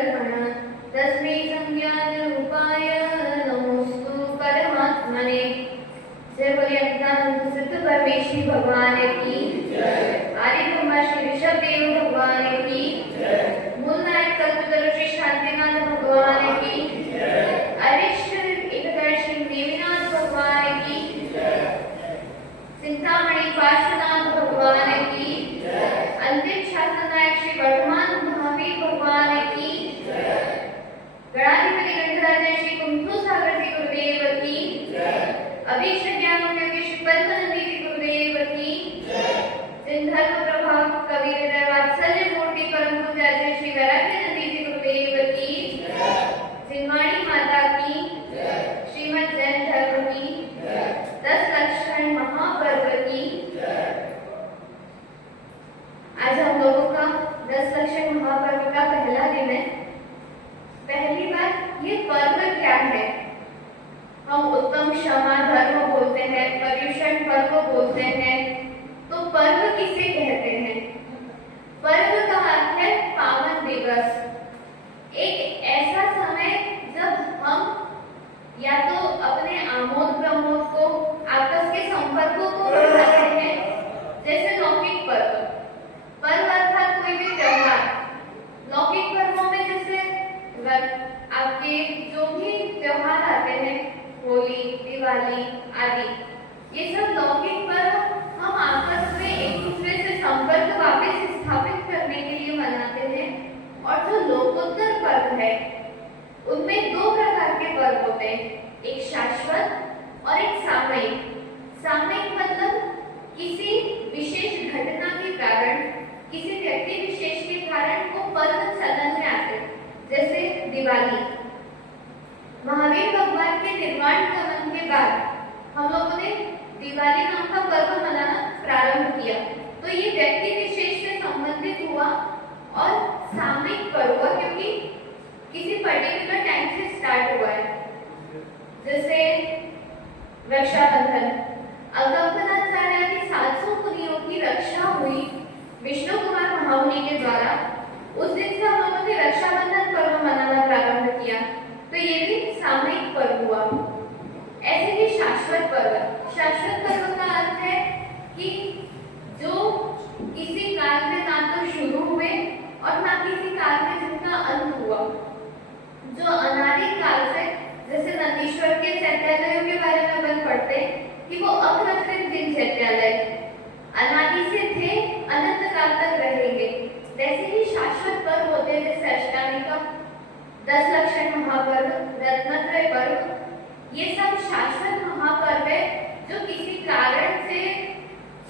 कर्मण तस्मै संज्ञानरूपाय नमोस्तु परमात्मने। जय बोले अज्ञानंद सिद्ध परमेश्वरी भगवान की जय। आर्य ब्रह्मा श्री ऋषभ देव भगवान की जय। मूल नायक कल्पतरु श्री शांतिनाथ भगवान की जय। अरिष्ट एकदर्शी देवीनाथ भगवान की जय। चिंतामणि पार्श्वनाथ भगवान की जय। अंतिम शासन नायक श्री वर्धमान महावीर भगवान की जय। गणाधिपति गणराज श्री कुंभू सागर जी गुरुदेव की जय। अभीष्ट ज्ञान योगी श्री पद्मनंदी जी गुरुदेव की जय। सिंधर्म प्रभाव कवि हृदय वात्सल्य मूर्ति परम पूज्य श्री वैराग्य नंदी जी गुरुदेव की जय। जिनवाणी माता की जय। श्रीमद् जैन धर्म की जय। 10 लक्षण महापर्व की जय। आज हम लोगों का 10 लक्षण महापर्व का पहला दिन है। पहली बात, ये पर्व क्या है? हम उत्तम क्षमा धर्म बोलते हैं, पर्युषण पर्व बोलते हैं, तो पर्व किसे कहते हैं? पर्व का अर्थ है पावन दिवस। एक ऐसा समय जब हम या तो अपने आमोद प्रमोद को, आपस के संपर्कों को बढ़ाते हैं, जैसे लौकिक पर्व। पर्व अर्थात कोई भी त्योहार। लौकिक पर्वों में जैसे आपके जो भी त्योहार आते हैं, होली, दिवाली आदि, ये सब लौकिक पर्व हम आपस में एक दूसरे से संपर्क वापस स्थापित करने के लिए मनाते हैं। और जो लोकोत्तर पर्व है, उनमें 2 प्रकार के पर्व होते हैं, एक शाश्वत और एक सामयिक। सामयिक मतलब किसी विशेष घटना के कारण, किसी व्यक्ति विशेष के कारण वो पर्व चलन में आते हैं, जैसे दिवाली। महावीर भगवान के निर्वाण गमन के बाद हम लोगों ने दिवाली नाम का पर्व मनाना प्रारंभ किया, तो ये व्यक्ति विशेष से संबंधित हुआ और सामयिक पर्व हुआ, क्योंकि किसी पर्टिकुलर टाइम से स्टार्ट हुआ है। जैसे रक्षाबंधन, अगमनाचार्य की 700 मुनियों की रक्षा हुई विष्णु कुमार महामुनि के द्वारा। उस दिन से हम लोगों ने रक्षाबंधन पर्व मनाना प्रारंभ किया, तो ये भी सामयिक पर्व हुआ। ऐसे ही शाश्वत पर्व। शाश्वत पर्व का अर्थ है कि जो किसी काल में ना तो शुरू हुए और ना किसी काल में जिनका अंत हुआ, जो अनादि काल से, जैसे नंदीश्वर के चैत्यालयों के बारे में अपन पढ़ते कि वो अप्रकृत दिन चैत्यालय अनादि से थे, अनंत काल तक रहेंगे। वैसे ही शाश्वत पर्व होते हैं, जैसे अष्टमी का 10 लक्षण महापर्व, रत्नत्रय पर्व, ये सब शाश्वत महापर्व है जो किसी कारण से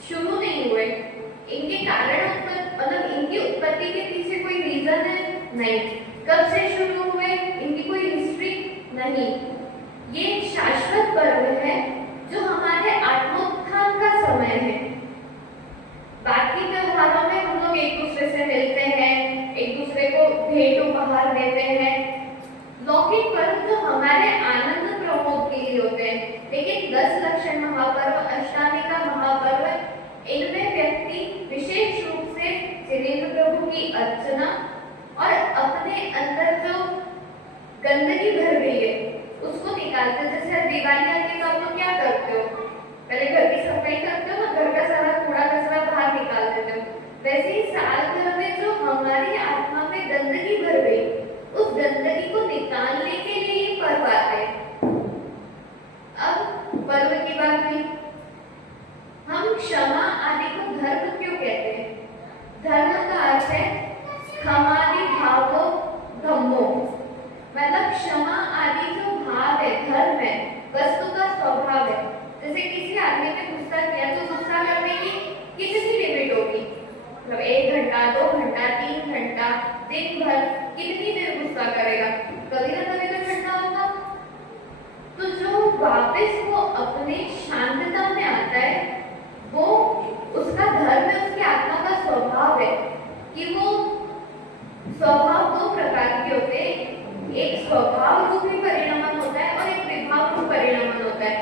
शुरू नहीं हुए। इनके कारण मतलब इनकी उत्पत्ति के पीछे कोई रीजन है नहीं, कब से शुरू हुए इनकी कोई हिस्ट्री नहीं। ये शाश्वत पर्व है जो हमारे आत्मोत्थान का समय है। बाकी त्योहारों में हम लोग एक दूसरे से मिलते हैं, एक दूसरे को भेंट उपहार देते हैं। लौकिक पर्व जो हमारे आनंद प्रमोद के लिए होते हैं, लेकिन 10 लक्षण महापर्व, अष्टमी का महापर्व, इनमें व्यक्ति विशेष रूप से जिनेन्द्र प्रभु की अर्चना और अपने अंदर जो गंदगी भर गई है उसको निकालते हैं। जैसे दिवाली आती तो आप लोग क्या करते हो? पहले घर की सफाई करते हो ना, घर का सारा कूड़ा कचरा बाहर निकाल देते हो। वैसे ही साल भर में जो हमारी आत्मा में गंदगी भर गई, उस गंदगी को निकालने के लिए ये पर्व आते हैं। अब पर्व की बात हुई, हम क्षमा आदि को धर्म क्यों कहते हैं? धर्म का अर्थ है क्षमादि भावो धम्मो, मतलब क्षमा आदि जो भाव है, धर्म है, वस्तु का स्वभाव है। जैसे किसी आदमी ने गुस्सा किया तो गुस्सा करने की कितनी लिमिट होगी? मतलब 1 घंटा, 2 घंटा, 3 घंटा, दिन भर, कितनी देर गुस्सा करेगा? कभी ना कभी तो ठंडा होगा। तो जो वापस वो अपने शांतता में आता है, वो उसका धर्म है, उसकी आत्मा का स्वभाव है कि वो स्वभाव 2 प्रकार के होते हैं। एक स्वभाव रूपी परिणाम होता है और एक विभाव रूपी परिणाम होता है।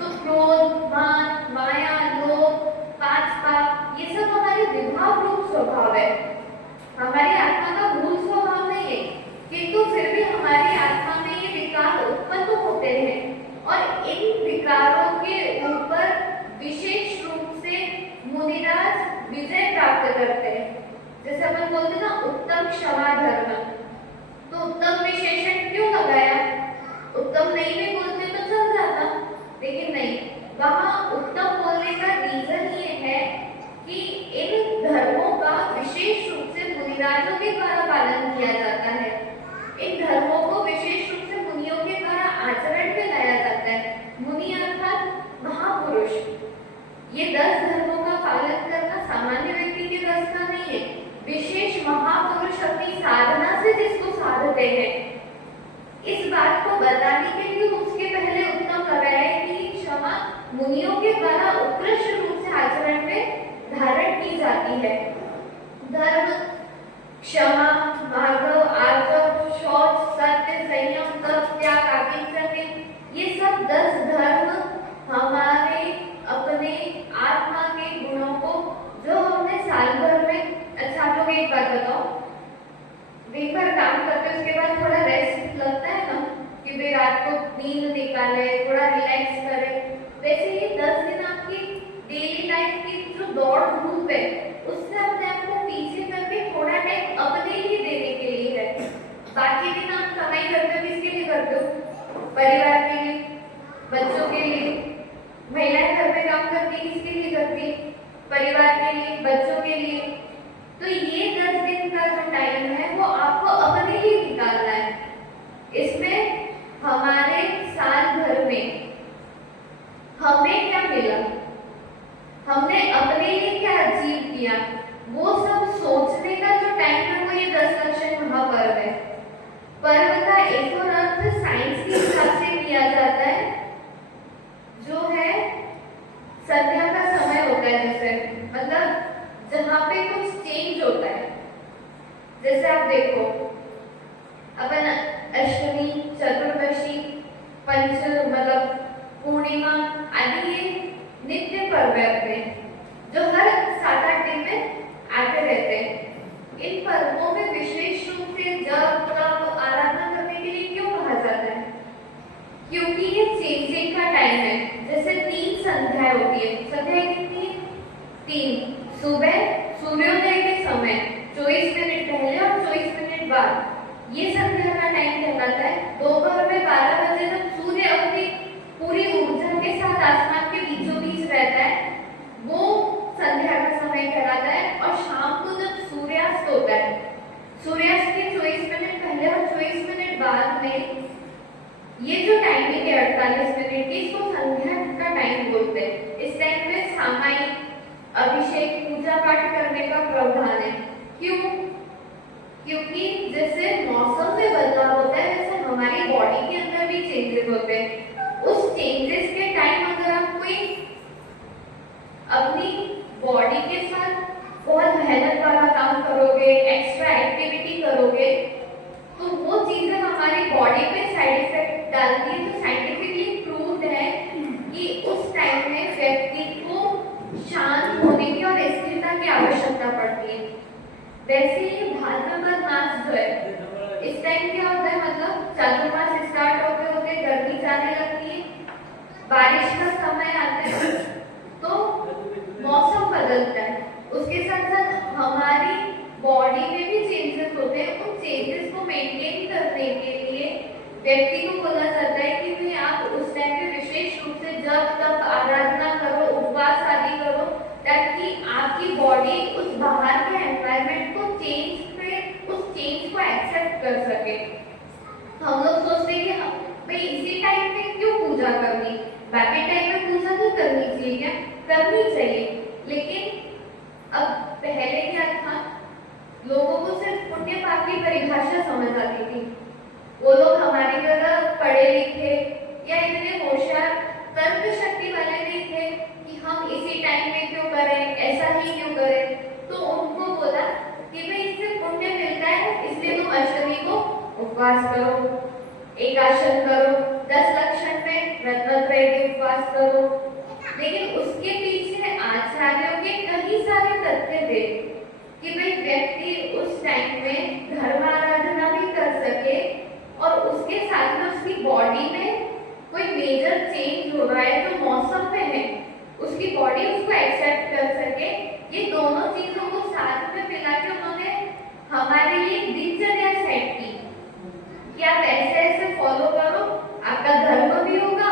तो क्रोध, मान, माया, लोभ, पाप, ये सब हमारे विभाव रूप स्वभाव है, हमारी आत्मा का मूल स्वभाव नहीं है। होते हैं। इस बात को बताने के लिए उसके पहले उत्तम लगाया कि क्षमा मुनियों के द्वारा उत्कृष्ट रूप से आचरण में धारण की जाती है। धर्म, क्षमा, भार्गव, आर्जव, शौच, सत्य, संयम, तप, त्याग, आकिंचन, ये सब 10 धर्म हमारे अपने आत्मा के गुणों को जो हमने साल भर में, अच्छा आप लोग एक बात बताओ, दिन भर काम करते उसके बाद थोड़ा रेस्ट लगता है ना कि भाई रात को नींद निकाले, थोड़ा रिलैक्स करे, वैसे ही 10 दिन आपकी डेली लाइफ की जो दौड़ धूप है उससे अपने आप को पीछे करके थोड़ा टाइम अपने लिए देने के लिए है। बाकी दिन आप कमाई करते हो, किसके लिए करते हो? परिवार के लिए, बच्चों के लिए। महिलाएं घर में काम करती है, किसके लिए करती है? परिवार के लिए, बच्चों के लिए। तो ये 10 दिन का जो टाइम है वो आपको अपने लिए निकालना है। इसमें हमारे साल भर में हमें क्या मिला, हमने अपने लिए क्या अचीव किया, वो सब सोचने का जो टाइम है वो ये 10 लक्षण महापर्व है। पर्व का एक और अर्थ साइंस के हिसाब से किया जाता है, जो है संध्या का समय होता है, जैसे मतलब जहाँ पे कुछ चेंज होता है। जैसे आप देखो अपन अष्टमी, चतुर्दशी, पंच मतलब पूर्णिमा आदि ये नित्य पर्व है अपने, जो हर 7-8 दिन में आते रहते हैं। इन पर्वों में विशेष रूप से जप, तप, आराधना करने के लिए क्यों कहा जाता है? क्योंकि ये चेंजिंग का टाइम है। जैसे 3 संध्याएं होती है, संध्याएं कितनी है? 3। सुबह सूर्योदय के समय 24 मिनट पहले और 24 मिनट बाद, ये संध्या का टाइम कहलाता है। दोपहर में 12 बजे जब सूर्य अपनी पूरी ऊर्जा के साथ आसमान के बीचों बीच रहता है, वो संध्या का समय कहलाता है। और शाम को जब सूर्यास्त होता है, सूर्यास्त के 24 मिनट पहले और 24 मिनट बाद में ये जो टाइमिंग है 48 मिनट की, इसको संध्या का टाइम बोलते हैं। इस टाइम में सामायिक अभिषेक, पूजा पाठ करने का प्रावधान है। क्यों? क्योंकि जैसे मौसम में बदलाव होता है वैसे हमारी बॉडी के अंदर भी चेंजेस होते हैं। उस चेंजेस के टाइम अगर आप कोई अपनी बॉडी के साथ बहुत मेहनत वाला काम करोगे, एक्स्ट्रा एक्टिविटी करोगे, तो वो चीजें हमारी बॉडी पे साइड इफेक्ट डालती है। जो साइंटिफिकली प्रूव्ड है कि उस टाइम में व्यक्ति को शांत होने की और स्थिरता की आवश्यकता पड़ती है। वैसे ही भाद्रपद मास जो है, इस टाइम क्या होता है, मतलब चातुर्मास स्टार्ट होते होते गर्मी जाने लगती है, बारिश का समय आता है, तो मौसम बदलता है। उसके साथ साथ हमारी बॉडी में भी चेंजेस होते हैं। उन चेंजेस को मेंटेन करने के लिए व्यक्ति को बोला जाता है कि भाई आप उस टाइम पे विशेष रूप से जब तक आराधना करो, उपवास आदि करो, ताकि आपकी बॉडी उस बाहर के एनवायरनमेंट को उस चेंज को एक्सेप्ट कर सके। हम लोग सोचते हैं कि भाई इसी टाइम पे क्यों पूजा करनी, बाकी टाइम में पूजा नहीं करनी चाहिए क्या? करनी चाहिए, लेकिन अब पहले क्या था, लोगों को सिर्फ पुण्य पाप की परिभाषा समझ आती थी। वो लोग हमारी तरह पढ़े लिखे या इतने होशियार तर्क शक्ति वाले नहीं थे कि हम इसी टाइम में क्यों करें, ऐसा ही क्यों करें। तो उनको बोला कि भाई इससे पुण्य मिलता है, इसलिए तुम अष्टमी को उपवास करो, एकादशन करो, 10 लक्षण में रत्नत्रय के उपवास करो। लेकिन उसके पीछे आचार्यों के कई सारे तथ्य थे कि भाई व्यक्ति उस टाइम में धर्म आराधना भी कर सके और उसके साथ में उसकी बॉडी में कोई मेजर चेंज हो रहा है जो मौसम में है, उसकी बॉडी उसको एक्सेप्ट कर सके। ये दोनों चीजों को साथ में मिला के उन्होंने हमारे लिए दिनचर्या सेट की कि आप ऐसे ऐसे फॉलो करो, आपका धर्म भी होगा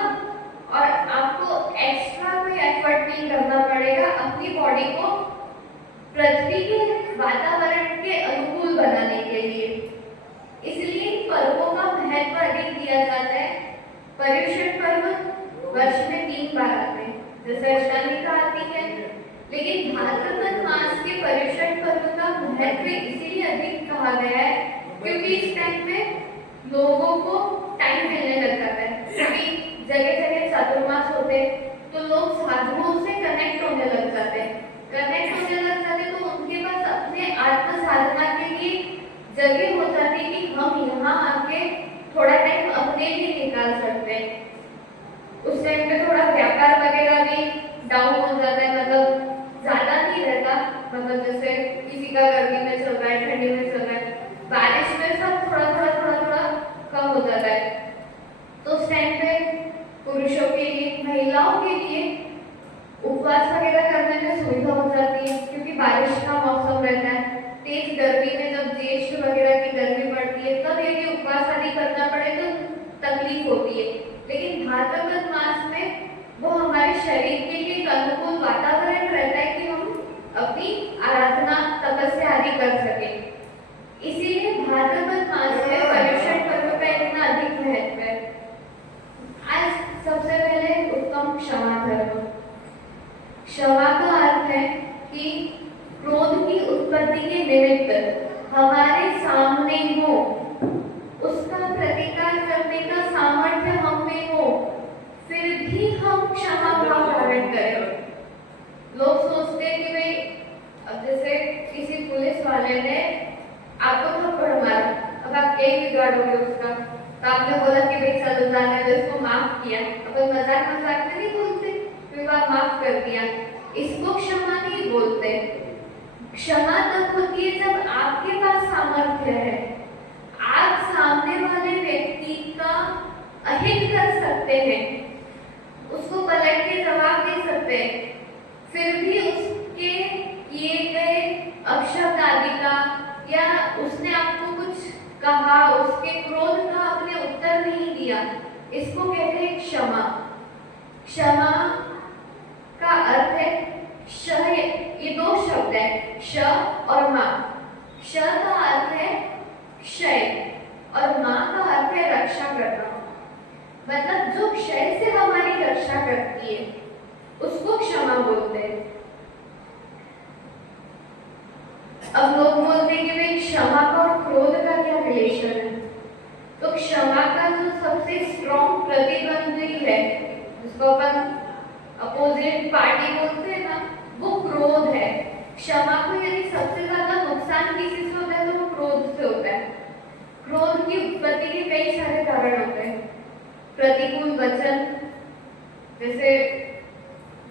और आपको एक्स्ट्रा कोई एफर्ट नहीं करना पड़ेगा अपनी बॉडी को पृथ्वी के वातावरण के अनुकूल बनाने के लिए। इसलिए पर्वों का महत्व अधिक दिया जाता है। पर्युषण पर्व वर्ष में 3 बार आते हैं, जैसे अष्टमी का आती है, लेकिन भाद्रपद मास के पर्युषण पर्व का महत्व इसीलिए अधिक कहा गया है क्योंकि इस टाइम में लोगों को टाइम मिलने लग जाता है, क्योंकि जगह जगह चातुर्मास होते तो लोग साधुओं से कनेक्ट होने लग जाते हैं, तो उनके पास अपने आत्म साधना के लिए जगह हो जाती है कि हम यहाँ आके थोड़ा टाइम अपने लिए निकाल सकते हैं। उस टाइम पे थोड़ा व्यापार वगैरह भी डाउन हो जाता है, मतलब ज्यादा नहीं रहता, मतलब जैसे किसी का गर्मी में चल रहा है, ठंडी में चल रहा है, बारिश में सब थोड़ा कम हो जाता है। तो उस टाइम पे पुरुषों के लिए, महिलाओं के लिए उपवास वगैरह करने में सुविधा हो जाती है, क्योंकि बारिश का मौसम रहता है। तेज गर्मी में जब ज्येष्ठ वगैरह की गर्मी पड़ती है तब यदि उपवास आदि करना पड़े तो तकलीफ होती है, लेकिन भाद्रपद मास में वो हमारे शरीर के लिए एक अनुकूल वातावरण रहता है कि हम अपनी आराधना तपस्या आदि कर सके। इसीलिए भाद्रपद मास में पर्युषण पर्व का इतना अधिक महत्व है। आज सबसे पहले उत्तम क्षमा धर्म। क्षमा का अर्थ है कि क्रोध की उत्पत्ति के निमित्त हमारे सामने हो, उसका प्रतिकार करने का सामर्थ्य हम में हो, फिर भी हम क्षमा भाव धारण करें। लोग सोचते हैं कि भाई अब जैसे किसी पुलिस वाले ने आपको थप्पड़ मारा, अब आप क्या बिगाड़ोगे उसका, तो आपने बोला कि भाई चलो जाने दो, इसको माफ किया, अपन मजाक मजाक में नहीं बोलते, फिर बार माफ कर दिया, इसको क्षमा नहीं बोलते। क्षमा तब होती है जब आपके पास सामर्थ्य है, आप सामने वाले व्यक्ति का अहित कर सकते हैं, उसको पलट के जवाब दे सकते हैं, फिर भी उसके किए गए अपशब्द आदि का या उसने आपको कुछ कहा, उसके क्रोध का आपने उत्तर नहीं दिया, इसको कहते हैं क्षमा। क्षमा का अर्थ है क्षय, ये दो शब्द है, क्ष और मा। क्ष का अर्थ है क्षय और मा का अर्थ है रक्षा करना, मतलब जो क्षय से हमारी रक्षा करती है उसको क्षमा बोलते हैं। अब लोग बोलते हैं कि भाई क्षमा का और क्रोध का क्या रिलेशन है, तो क्षमा का जो सबसे स्ट्रॉन्ग प्रतिबंधी है, जिसको अपन अपोजिट पार्टी बोलते हैं ना, वो क्रोध है। क्षमा को यदि सबसे ज्यादा नुकसान किसी से होता है तो वो क्रोध से होता है। क्रोध की उत्पत्ति के कई सारे कारण होते हैं। प्रतिकूल वचन, जैसे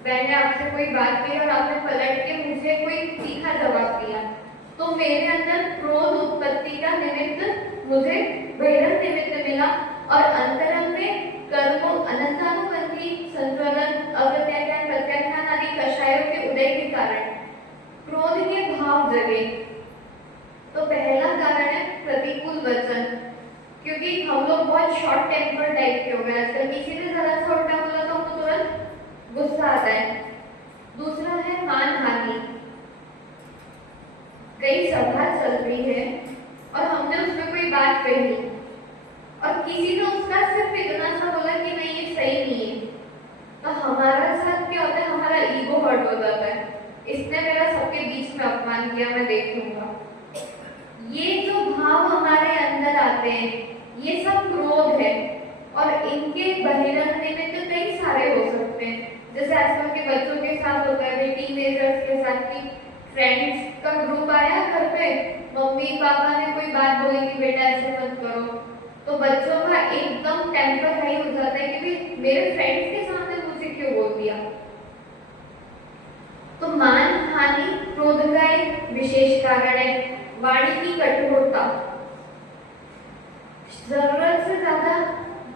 मैंने आपसे कोई बात की और आपने पलट के मुझे कोई तीखा जवाब दिया, तो मेरे अंदर क्रोध उत्पत्ति का निमित्त मुझे बहिरंग निमित्त मिला और अंतरंग में कर्मों अनंतानुबंधी संतुलन, अप्रत्याख्यान, प्रत्याख्यान आदि कषायों के उदय के कारण क्रोध के भाव जगे। तो पहला कारण है प्रतिकूल वचन, क्योंकि हम लोग बहुत शॉर्ट टेम्पर टाइप के हो गए आजकल, किसी ने जरा सा उल्टा बोला तो हमको तुरंत गुस्सा आता है। दूसरा है मान हानि। कई सभा चल रही है और हमने उसमें कोई बात कही और किसी ने उसका सिर्फ इतना सा बोला कि नहीं ये सही नहीं है, तो हमारा साथ क्या होता है, हमारा ईगो हर्ट हो जाता है, इसने मेरा सबके बीच में अपमान किया, मैं देख लूंगा। ये जो भाव हमारे अंदर आते हैं ये सब क्रोध है और इनके बहिरंग निमित्त कई सारे हो सकते हैं। जैसे आजकल के बच्चों के साथ होता है, टीनेजर्स के साथ की फ्रेंड्स का ग्रुप आया घर पे, मम्मी पापा ने कोई बात बोली कि बेटा ऐसे मत करो, तो बच्चों का एकदम टेम्पर हाई हो जाता है कि भाई मेरे फ्रेंड्स के सामने मुझे क्यों बोल दिया। तो मान हानि क्रोध का एक विशेष कारण है। वाणी की कठोरता, जरूरत से ज्यादा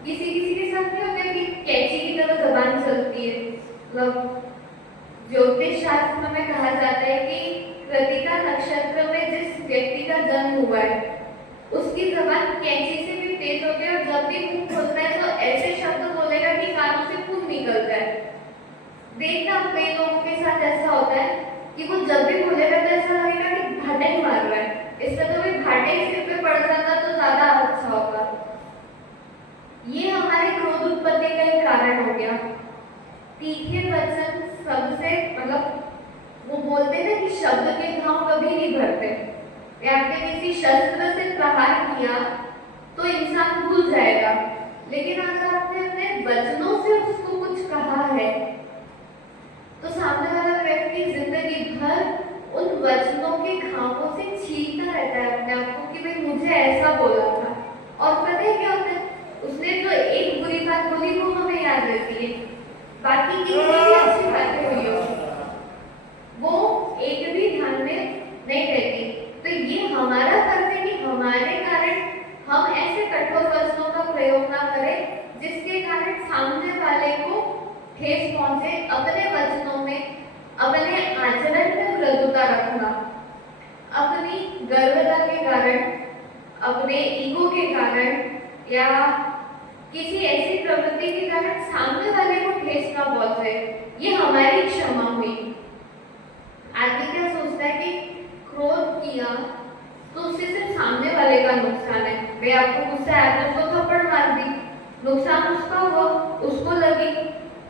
किसी किसी के साथ क्या होता है कि कैंची की तरह जबान चलती है। मतलब ज्योतिष शास्त्र में कहा जाता है कि कृतिका नक्षत्र में जिस व्यक्ति का जन्म हुआ है उसकी जबान कैंची से भी तेज होती है और जब भी मुंह खोलता है तो ऐसे शब्द बोलेगा कि कानों से खून निकलता है। देखना कई लोगों के साथ ऐसा होता है कि वो जब भी बोलेगा तो ऐसा लगेगा कि घाटा ही मार रहा है, इससे तो भी घाटे ही सिर पे पड़ जाता तो ज्यादा अच्छा होगा। ये हमारे क्रोध उत्पत्ति का एक कारण हो गया। तीखे वचन सबसे, मतलब वो बोलते हैं कि शब्द के घाव कभी नहीं भरते, या आपने किसी शस्त्र से प्रहार किया तो इंसान भूल जाएगा, लेकिन अगर आपने अपने वचनों से उसको कुछ कहा है तो सामने वाला व्यक्ति जिंदगी भर उन वचनों के घावों से छीलता रहता है अपने आप को कि भाई मुझे ऐसा बोला था। और पता है क्या होता है, उसने जो एक बुरी बात बोली वो हमें याद रहती है, बाकी की जितनी अच्छी बातें हुई हो वो एक भी ध्यान में नहीं रहती। तो ये हमारा कर्तव्य है कि हमारे कारण हम ऐसे कठोर वचनों का प्रयोग ना करें जिसके कारण सामने वाले को ठेस पहुंचे। अपने वचनों में, अपने आचरण में मृदुता रखना, अपनी गर्वता के कारण, अपने ईगो के कारण या किसी ऐसी प्रवृत्ति के कारण सामने वाले को ठेस ना पहुंचे, ये हमारी क्षमा हुई। आदमी क्या सोचता है कि क्रोध किया तो उससे सिर्फ सामने वाले का नुकसान है, वे आपको गुस्सा आया तो उसको थप्पड़ मार दी, नुकसान उसका हुआ, उसको लगी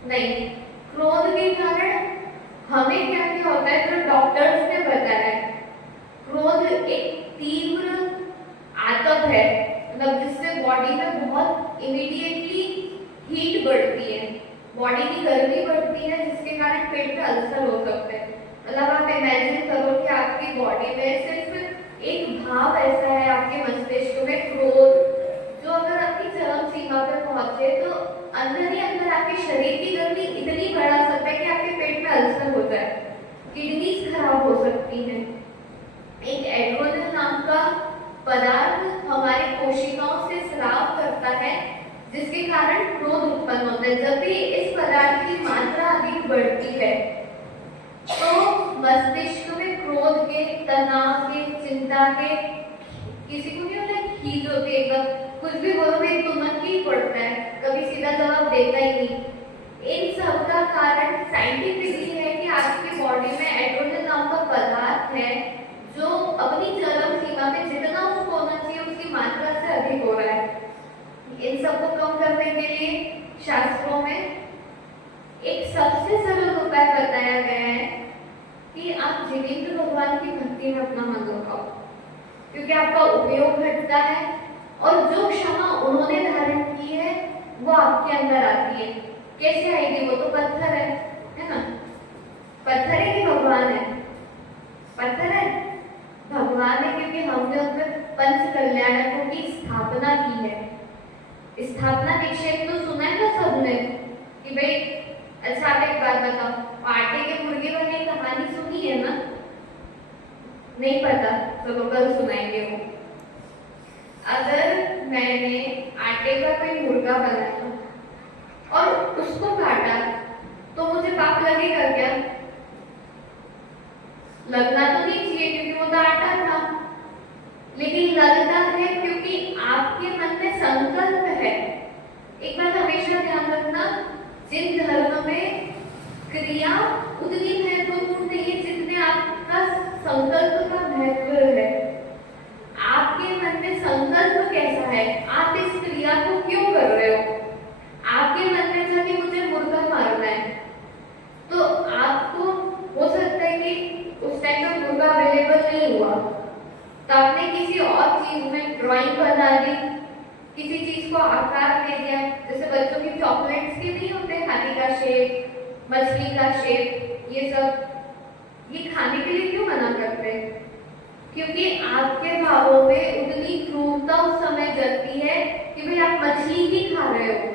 नहीं। क्रोध के कारण हमें क्या क्या होता है जो डॉक्टर्स ने बताया है, क्रोध एक तीव्र आतप है, मतलब जिससे बॉडी में बहुत इमीडिएटली हीट बढ़ती है, बॉडी की गर्मी बढ़ती है, जिसके कारण पेट में अल्सर हो सकते हैं। मतलब आप इमेजिन करो कि आपकी बॉडी में सिर्फ एक भाव ऐसा है आपके मस्तिष्क में, क्रोध, जो अगर आपकी चरम सीमा पर पहुंचे तो अंदर ही अंदर आपके शरीर की गर्मी इतनी बढ़ा सकता है कि आपके पेट में अल्सर हो जाए, किडनीज खराब हो सकती हैं। एक एड्रेनलिन नाम का पदार्थ हमारी कोशिकाओं से स्राव करता है जिसके कारण क्रोध उत्पन्न होता है। जब भी इस पदार्थ की मात्रा अधिक बढ़ती है तो मस्तिष्क में क्रोध के, तनाव के, चिंता के, किसी को नहीं होता खीज होती है, एकदम कुछ भी बोलो तो एक तुरंत ही पड़ता है, कभी सीधा जवाब देता ही नहीं। इन सब का कारण साइंटिफिकली है कि आपकी बॉडी में एड्रेनलिन नाम का पदार्थ है जो अपनी चरम सीमा में जितना उसको होना चाहिए उसकी मात्रा से अधिक हो रहा है। इन सबको कम करने के लिए शास्त्रों में एक सबसे सरल उपाय बताया गया है कि आप जिनेंद्र भगवान की भक्ति में अपना मन लगाओ, क्योंकि आपका उपयोग घटता है और जो क्षमा उन्होंने धारण की है वो आपके अंदर आती है। कैसे आएगी? वो तो पत्थर है ना? पत्थर है कि भगवान है? पत्थर है, भगवान है, क्योंकि हमने उनमें पंच कल्याणकों की स्थापना की है। स्थापना निक्षेप तो सुना है ना सबने कि भाई, अच्छा आप एक बात बताओ, आटे के मुर्गे वाली कहानी सुनी है ना? नहीं पता? चलो कल सुनाएंगे वो। अगर मैंने आटे का कोई मुर्गा बनाया और उसको काटा तो मुझे पाप लगेगा क्या? लगना तो नहीं चाहिए क्योंकि वो तो आटा था, लेकिन लगता है क्योंकि आपके मन में संकल्प है। एक बात हमेशा ध्यान रखना, जिन धर्म में क्रिया उतनी महत्वपूर्ण नहीं है जितने आपका संकल्प का महत्व है। आपके मन में संकल्प कैसा है, आप इस क्रिया को क्यों कर रहे हो? आपके मन में था कि मुझे मुर्गा मारना है, तो आपको हो सकता है कि उस टाइम में मुर्गा अवेलेबल नहीं हुआ, तो आपने किसी और चीज में ड्राइंग बना दी, किसी चीज को आकार दे दिया। जैसे बच्चों की चॉकलेट्स के नहीं होते हाथी का शेप, मछली का शेप, ये सब ये खाने के लिए क्यों मना करते हैं? क्योंकि आपके भावों में उतनी क्रूरता उस समय जगती है कि भाई आप मछली ही खा रहे हो।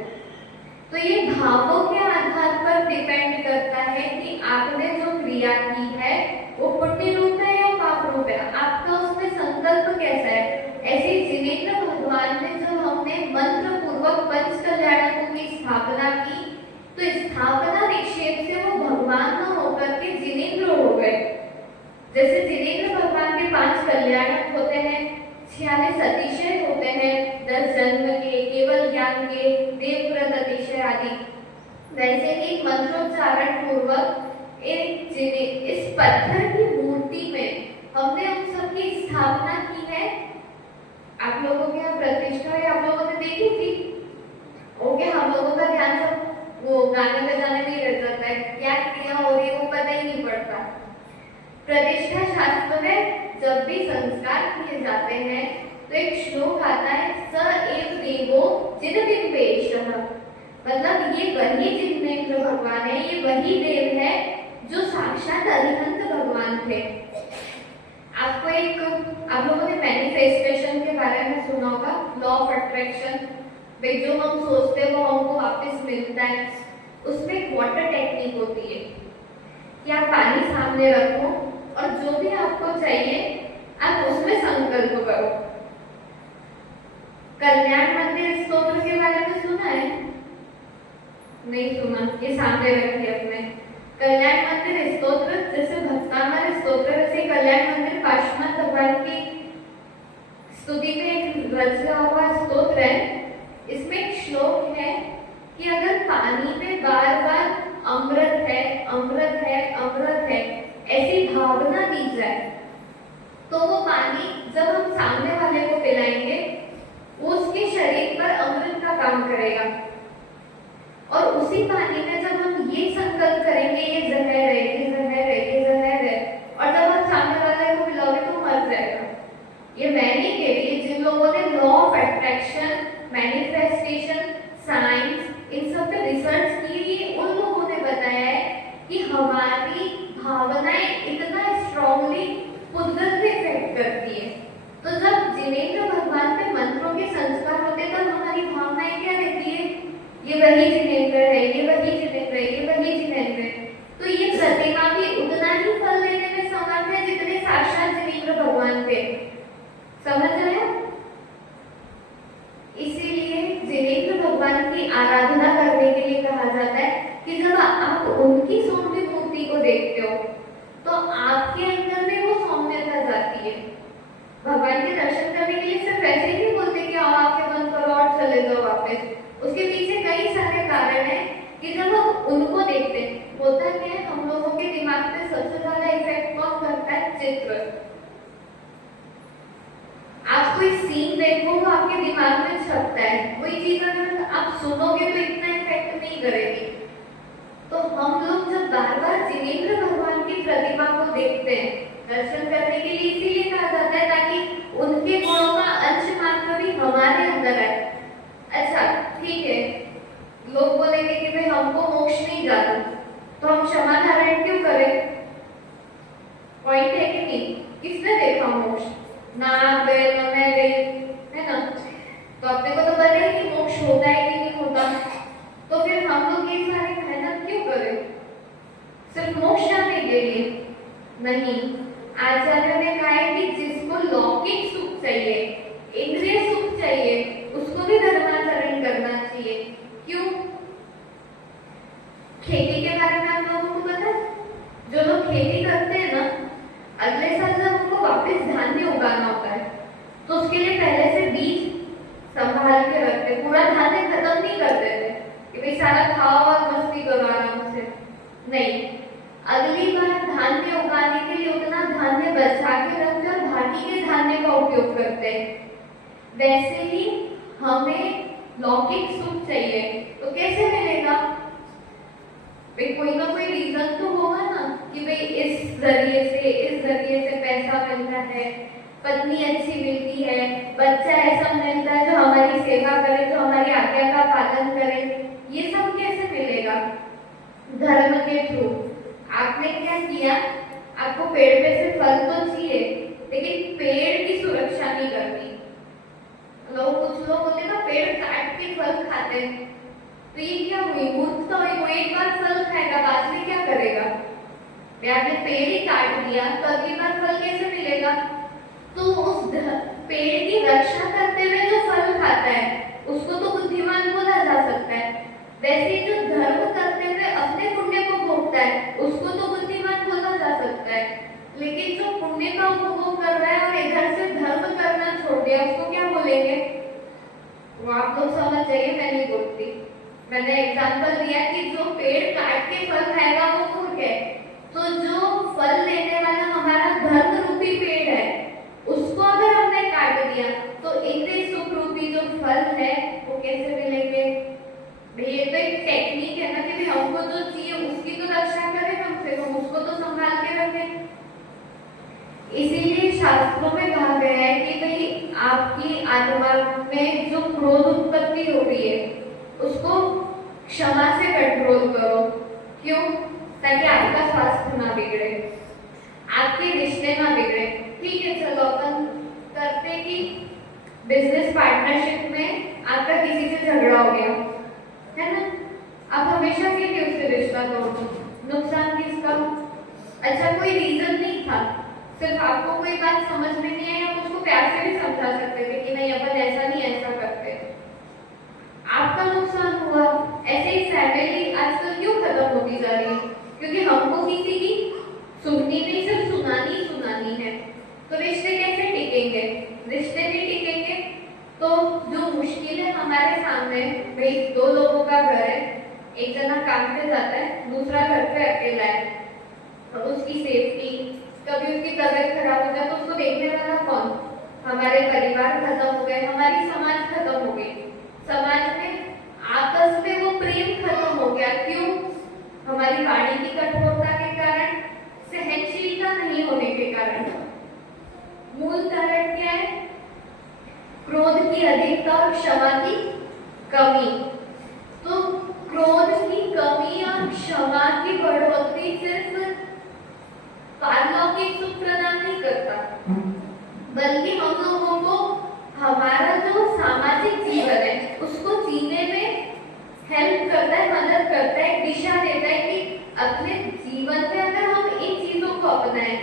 तो ये भावों के आधार पर डिपेंड करता है कि आपने जो क्रिया की है वो पुण्य रूप है या पाप रूप है, आपका उसमें संकल्प कैसा है। ऐसे जिनेंद्र भगवान ने जब हमने मंत्र पूर्वक पंच कल्याणकों की स्थापना की तो स्थापना निक्षेप से वो भगवान न होकर के जिनेंद्र हो गए। जैसे जिनेंद्र भगवान के 5 कल्याणक होते हैं, 46 अतिशय होते हैं, 10 जन्म के, केवल ज्ञान के, देवव्रत अतिशय आदि, वैसे ही मंत्रोच्चारण पूर्वक इस पत्थर की मूर्ति में हमने उन सब की स्थापना की है। आप लोगों के यहाँ प्रतिष्ठा है, आप लोगों ने देखी थी? ओके, हम लोगों का ध्यान सब वो गाने बजाने में ही रह जाता है, क्या क्रिया हो रही है वो पता ही नहीं पड़ता। प्रतिष्ठा शास्त्र में जब भी संस्कार किए जाते हैं तो एक श्लोक आता है, स एव देवो जिनबिंबेशः, मतलब ये वही जिनेन्द्र भगवान है, ये वही देव है जो साक्षात अरिहंत भगवान थे। आपको एक, आप लोगों ने मैनिफेस्टेशन के बारे में सुना होगा, लॉ ऑफ अट्रैक्शन, भाई जो हम सोचते हैं वो हमको वापस मिलता है। उसमें एक वाटर टेक्निक होती है कि आप पानी सामने रखो और जो भी आपको चाहिए आप उसमें संकल्प करो। कल्याण मंदिर स्तोत्र के बारे में सुना है? नहीं सुना? ये सामने रखिए अपने। कल्याण मंदिर स्तोत्र जैसे भक्तामर स्तोत्र, वैसे कल्याण मंदिर पार्श्वनाथ भगवान की स्तुति में एक रचा हुआ स्तोत्र है। इसमें एक श्लोक है कि अगर पानी में बार बार अमृत है, अमृत है, अमृत है ऐसी भावना दी जाए तो वो पानी जब हम सामने वाले को पिलाएंगे वो उसके शरीर पर अमृत का काम करेगा। और उसी पानी में जब हम ये संकल्प करेंगे ये जहर है, ये जहर है, ये जहर है, और जब हम सामने वाले को पिलाओगे तो मर जाएगा। ये मैं नहीं कह रही, जिन लोगों ने law of attraction, manifestation, science इन सब पे रिसर्च की, उन लोगों ने बताया है कि हमारी भावनाएं इतना स्ट्रांगली कुदरत पे इफेक्ट करती है। तो जब जिनेन्द्र भगवान पे मंत्रों के संस्कार होते हैं तब हमारी भावनाएं क्या रहती है? ये वही जिनेन्द्र है, ये वही जिनेन्द्र है, ये वही जिनेन्द्र है। तो ये प्रतिमा भी उतना ही फल देने में समर्थ है जितने साक्षात जिनेन्द्र भगवान थे। समझ रहे हैं? इसीलिए जिनेन्द्र भगवान की आराधना करने के लिए कहा जाता है कि जब आप उनकी सौम्य मूर्ति को देखते हो तो आपके अंदर में वो सौम्यता जाती है। भगवान के दर्शन करने के लिए सिर्फ ऐसे ही नहीं बोलते कि आओ आंखें बंद करो और चले जाओ वापस। उसके पीछे कई सारे कारण हैं कि जब हम उनको देखते हैं, होता क्या है, हम लोगों के दिमाग पे सबसे ज्यादा इफेक्ट कौन करता है? चित्र। आप कोई सीन देखो वो आपके दिमाग में छपता है, कोई चीज अगर आप सुनोगे तो इतना इफेक्ट नहीं करेगी। तो हम लोग जब बार बार जिनेन्द्र भगवान की प्रतिमा को देखते हैं दर्शन करने के लिए, इसीलिए कहा जाता है ताकि उनके गुणों का अंश मात्र भी हमारे अंदर है। अच्छा ठीक है, लोग बोलेंगे कि भाई हमको मोक्ष नहीं जाना तो हम क्षमा धारण क्यों करें? पॉइंट है कि नहीं? किसने देखा मोक्ष? ना आप गए ना मैं गई, है ना? तो अपने को तो पता है कि मोक्ष होता है कि नहीं होता, तो फिर हम लोग ये सारी मेहनत क्यों करें सिर्फ मोक्ष जाने के लिए? नहीं, आचार्य ने कहा है कि जिसको लौकिक सुख चाहिए, इंद्रिय सुख चाहिए, उसको भी धर्माचरण करना चाहिए। क्यों? खेती के बारे में आप लोगों को पता है? जो लोग खेती करते हैं ना, अगले साल जब उनको वापस धान्य उगाना होता है तो उसके लिए पहले से बीज संभाल के रखते, पूरा धान्य खत्म नहीं कर देते कि भाई सारा खाओ और मस्ती करो आराम से। नहीं, अगली बार धान्य उगाने के लिए उतना धान्य बचा के रखते और बाकी के धान्य का उपयोग करते हैं। वैसे ही हमें लौकिक सुख चाहिए तो कैसे मिलेगा? भाई कोई ना कोई रीजन तो होगा ना कि भाई इस जरिए से पैसा मिलता है, पत्नी अच्छी मिलती है, बच्चा ऐसा मिलता है जो हमारी सेवा करे, जो हमारी आज्ञा का पालन करे। ये सब कैसे मिलेगा? धर्म के थ्रू। आपने क्या किया? आपको पेड़ पे से फल तो चाहिए लेकिन पेड़ की सुरक्षा नहीं करनी। कुछ लोग होते ना पेड़ काट के फल खाते हैं, तो ये क्या हुई? मूर्खता हुई। वो एक बार फल खाएगा, बाद में क्या करेगा? आपने पेड़ ही काट दिया तो अगली बार फल कैसे मिलेगा? तो उस पेड़ की रक्षा करते हुए जो फल खाता है उसको तो बुद्धिमान बोला जा सकता है। वैसे जो धर्म करते हुए अपने पुण्य को भोगता है उसको तो बुद्धिमान बोला जा सकता है। लेकिन जो पुण्य का उपभोग कर रहा है और इधर से धर्म करना छोड़ दिया उसको क्या बोलेंगे? वो आप लोग समझ जाइए, मैं नहीं बोलती। मैंने एग्जांपल दिया कि जो पेड़ काट के फल खाएगा वो मूर्ख है। तो जो फल देने वाला हमारा धर्म रूपी पेड़ है उसको अगर हमने काट दिया तो इंद्रिय सुख रूपी जो फल है वो कैसे मिलेंगे? ये तो एक टेक्निक है ना कि हमको जो चाहिए उसकी तो रक्षा करें, कम से कम उसको तो संभाल के रखें। इसीलिए शास्त्रों में कहा गया है कि भाई आपकी आत्मा में जो क्रोध उत्पत्ति हो रही है उसको क्षमा से कंट्रोल करो। क्यों? ताकि आपका स्वास्थ्य ना बिगड़े, आपके रिश्ते ना बिगड़े। ठीक है, चलो अपन करते कि बिजनेस पार्टनरशिप में आपका किसी से झगड़ा हो गया है ना, आप हमेशा के लिए उससे रिश्ता तोड़ दो, नुकसान किसका? अच्छा, कोई रीजन नहीं था, सिर्फ आपको कोई बात समझ में नहीं आई, आप उसको प्यार से भी समझा सकते थे कि नहीं अपन ऐसा नहीं ऐसा करते, आपका नुकसान हुआ। ऐसे ही फैमिली आजकल क्यों खत्म होती जा रही है? क्योंकि हमको किसी की सुननी नहीं, सिर्फ सुनानी है। तो रिश्ते कैसे टिकेंगे? रिश्ते नहीं टिकेंगे तो जो मुश्किलें हमारे सामने, भाई दो लोगों का घर है, एक जना काम पे जाता है, दूसरा घर पे अकेला है, और उसकी सेफ्टी, कभी उसकी तबीयत खराब हो जाए तो उसको देखने वाला कौन? हमारे परिवार खत्म हो गए, हमारी समाज खत्म हो गई, समाज में आपस में वो प्रेम खत्म हो गया। क्यों? हमारी वाणी की कठोरता के कारण, सहनशीलता नहीं होने के कारण। मूल कारण क्या है? क्रोध की अधिकता और क्षमा की कमी। तो क्रोध की कमी और क्षमा की बढ़ोतरी सिर्फ पारलौकिक सुख प्रदान नहीं करता, बल्कि हम लोगों को हमारा जो सामाजिक जीवन है उसको जीने में हेल्प करता है, मदद करता है, दिशा देता है कि अपने जीवन में अगर हम इन चीजों को अपनाएं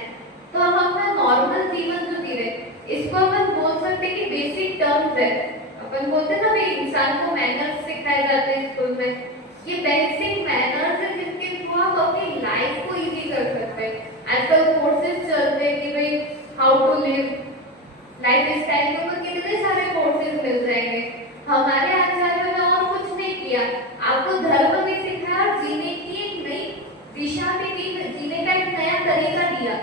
तो हम अपना नॉर्मल जीवन जो जी रहे, इसको अपन बोल सकते हैं कि बेसिक टर्म्स है। अपन बोलते हैं ना भाई इंसान को मैनर्स सिखाए जाते हैं स्कूल में, ये बेसिक मैनर्स है जिनके थ्रू आप अपनी लाइफ को इजी कर सकते हैं। आजकल कोर्सेज चलते हैं कि भाई how to live, lifestyle के ऊपर कितने सारे कोर्सेज मिल जाएंगे। हमारे आचार्यों ने और कुछ नहीं किया, आपको धर्म भी सिखाया, जीने की एक नई दिशा भी दी, जीने का एक नया तरीका दिया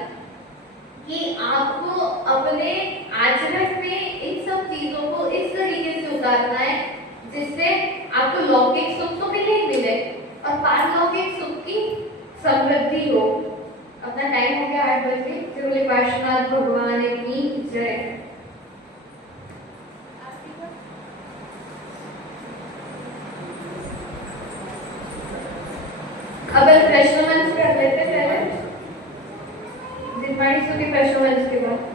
कि आपको अपने आचरण में इन सब चीजों को इस तरीके से उतारना है जिससे आपको लौकिक सुख तो मिले ही मिले और पारलौकिक सुख की समृद्धि हो। अपना टाइम हो गया 8 बजे। श्री पार्श्वनाथ भगवान की जय। अब प्रश्न मंच कर लेते पहले, जिनवाणी सुनी प्रश्न मंच के बाद।